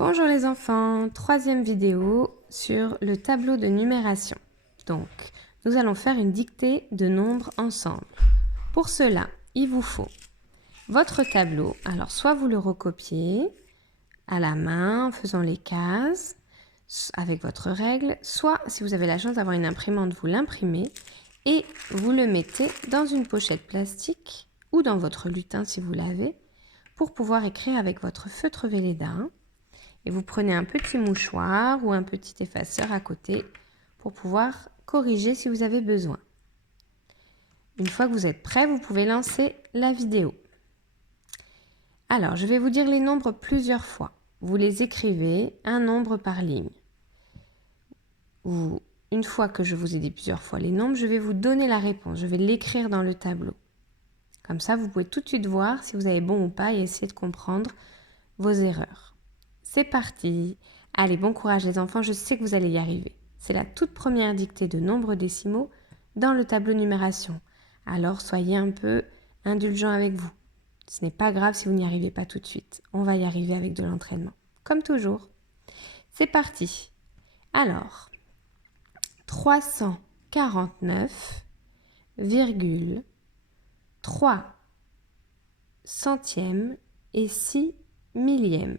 Bonjour les enfants, troisième vidéo sur le tableau de numération. Donc, nous allons faire une dictée de nombres ensemble. Pour cela, il vous faut votre tableau. Alors, soit vous le recopiez à la main en faisant les cases avec votre règle, soit si vous avez la chance d'avoir une imprimante, vous l'imprimez et vous le mettez dans une pochette plastique ou dans votre lutin si vous l'avez pour pouvoir écrire avec votre feutre Velleda. Et vous prenez un petit mouchoir ou un petit effaceur à côté pour pouvoir corriger si vous avez besoin. Une fois que vous êtes prêts, vous pouvez lancer la vidéo. Alors, je vais vous dire les nombres plusieurs fois. Vous les écrivez un nombre par ligne. Une fois que je vous ai dit plusieurs fois les nombres, je vais vous donner la réponse. Je vais l'écrire dans le tableau. Comme ça, vous pouvez tout de suite voir si vous avez bon ou pas et essayer de comprendre vos erreurs. C'est parti! Allez, bon courage les enfants, je sais que vous allez y arriver. C'est la toute première dictée de nombres décimaux dans le tableau de numération. Alors soyez un peu indulgents avec vous. Ce n'est pas grave si vous n'y arrivez pas tout de suite. On va y arriver avec de l'entraînement. Comme toujours. C'est parti! Alors, 349,3 centièmes et 6 millièmes.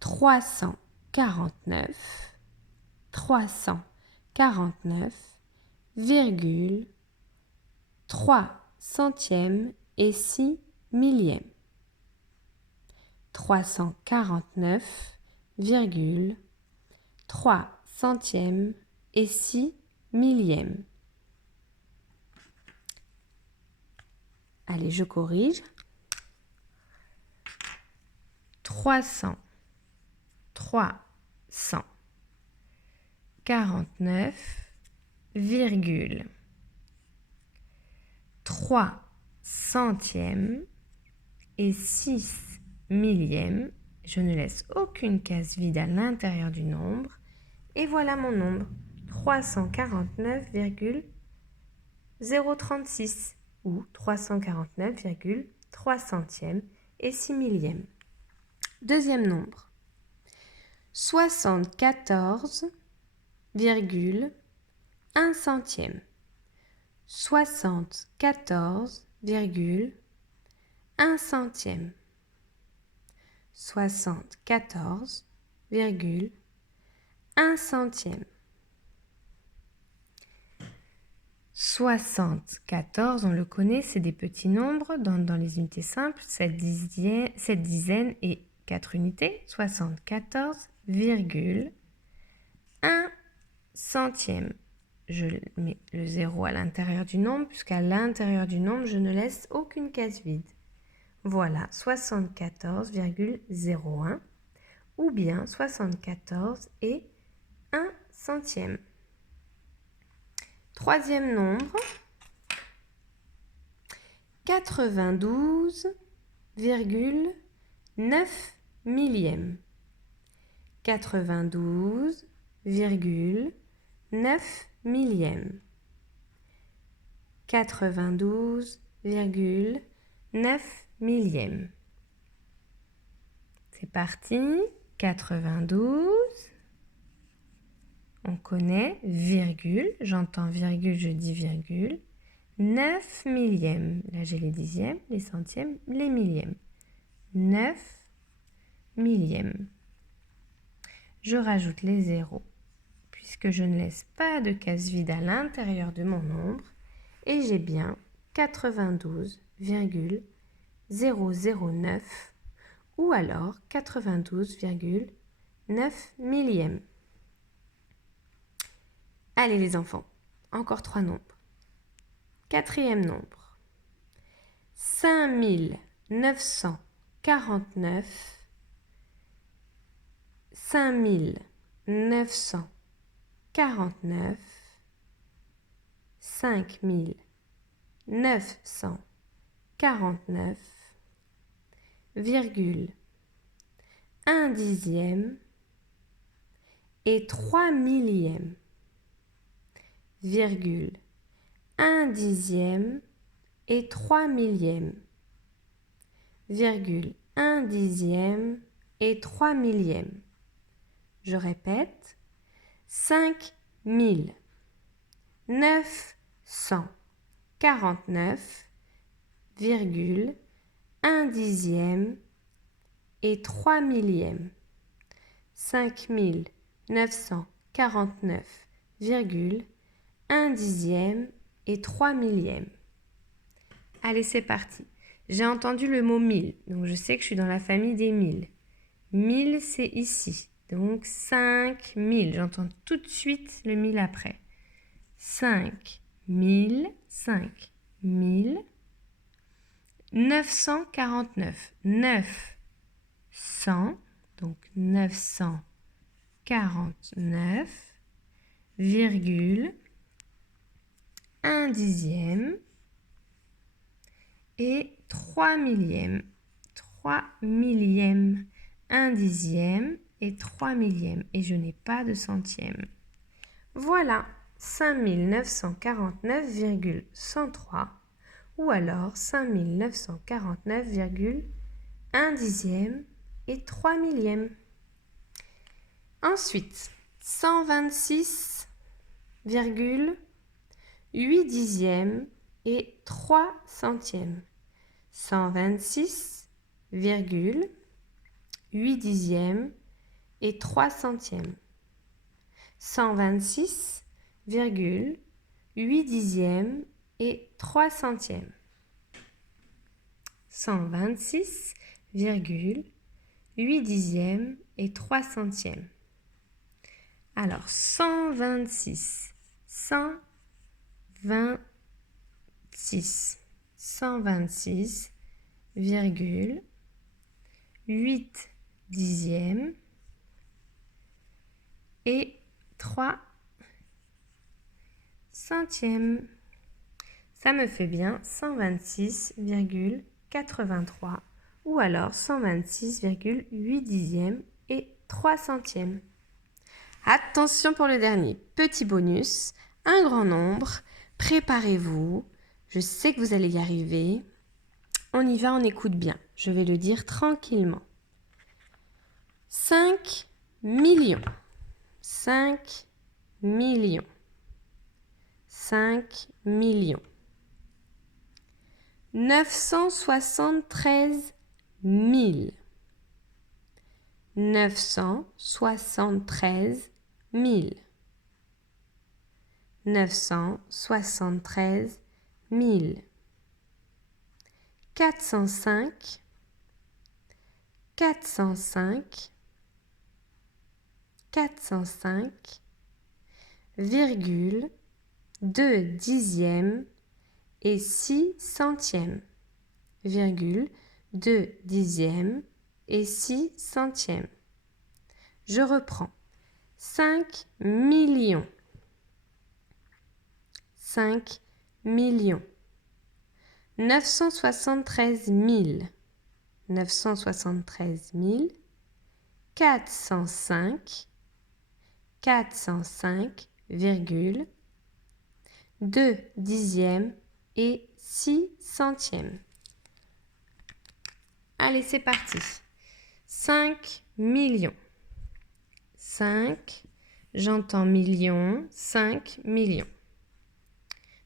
349,3 centièmes et 6 millièmes. 349,3 centièmes et 6 millièmes. Allez, je corrige. 349,3 centièmes et 6 millièmes. Je ne laisse aucune case vide à l'intérieur du nombre. Et voilà mon nombre, 349,036 ou 349,3 centièmes et 6 millièmes. Deuxième nombre, 74,1 centième. 74,1 centième. 74,1 centième. 74, on le connaît, c'est des petits nombres dans les unités simples, 7 dizaines et 4 unités. 74,1 centième. Je mets le 0 à l'intérieur du nombre, puisqu'à l'intérieur du nombre, je ne laisse aucune case vide. Voilà, 74,01 ou bien 74 et 1 centième. Troisième nombre, 92,9 millièmes. 92,9 millièmes. 92,9 millièmes. C'est parti, 92. On connaît, virgule, j'entends virgule, je dis virgule. 9 millièmes. Là, j'ai les dixièmes, les centièmes, les millièmes. 9 millièmes. Je rajoute les zéros, puisque je ne laisse pas de case vide à l'intérieur de mon nombre. Et j'ai bien 92,009 ou alors 92,9 millièmes. Allez les enfants, encore 3 nombres. Quatrième nombre, 5949, 5949, 5949, virgule, 1 dixième et 3 millièmes. Virgule, 1 dixième et 3 millièmes. Virgule, 1 dixième et 3 millièmes. Je répète, 5 949,1 dixième et 3 millièmes. 5 949,1 dixième et 3 millièmes. Allez, c'est parti. J'ai entendu le mot 1000, donc je sais que je suis dans la famille des 1000. 1000, c'est ici. Donc 5000, j'entends tout de suite le 1000 après. 5000, 5000. 949, 900, donc 949, virgule, 1 dixième et 3 millièmes. 3 millièmes, 1 dixième et 3 millièmes. Et je n'ai pas de centième. Voilà, 5949,103 ou alors 5949,1 dixième et 3 millièmes. Ensuite, 126,8 dixièmes et 3 centièmes. 126,8 dixièmes et 3 centièmes. 126,8 dixièmes et 3 centièmes. 126,8 dixièmes et 3 centièmes. Alors, 126, 126,8 dixièmes et 3 centièmes. Ça me fait bien 126,83 ou alors 126,8 dixièmes et 3 centièmes. Attention pour le dernier, petit bonus, un grand nombre, préparez-vous, je sais que vous allez y arriver. On y va, on écoute bien, je vais le dire tranquillement. 5 millions, 5 millions, 5 millions. 973 000, 973 000, 973 000, 405, 405, 405, virgule, 2 dixièmes et 6 centièmes, virgule, 2 dixièmes et 6 centièmes. Je reprends. 5 millions, 5 millions, 973 000, 973 000, 405, 405, virgule, 2 dixièmes et 6 centièmes. Allez, c'est parti. 5 millions. 5, j'entends millions, 5 millions.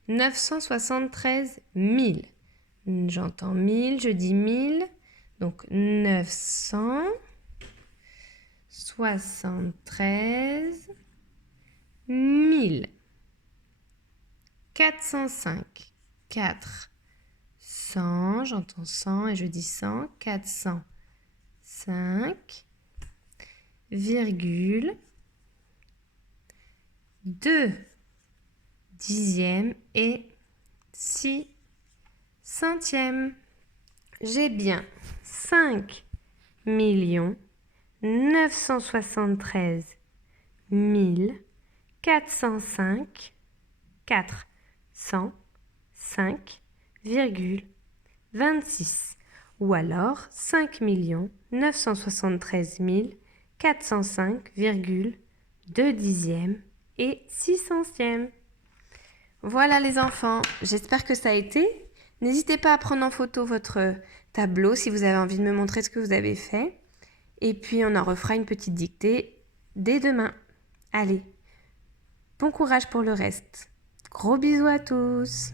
973 000. J'entends 1000, je dis 1000. Donc 973 000. 405, 400, j'entends 100 et je dis 100, 405, virgule, 2 dixièmes et 6 centièmes. J'ai bien 5 973 405 405,26 ou alors 5 973 405,2 dixièmes et 6 centièmes. Voilà les enfants, j'espère que ça a été. N'hésitez pas à prendre en photo votre tableau si vous avez envie de me montrer ce que vous avez fait. Et puis on en refera une petite dictée dès demain. Allez, bon courage pour le reste. Gros bisous à tous!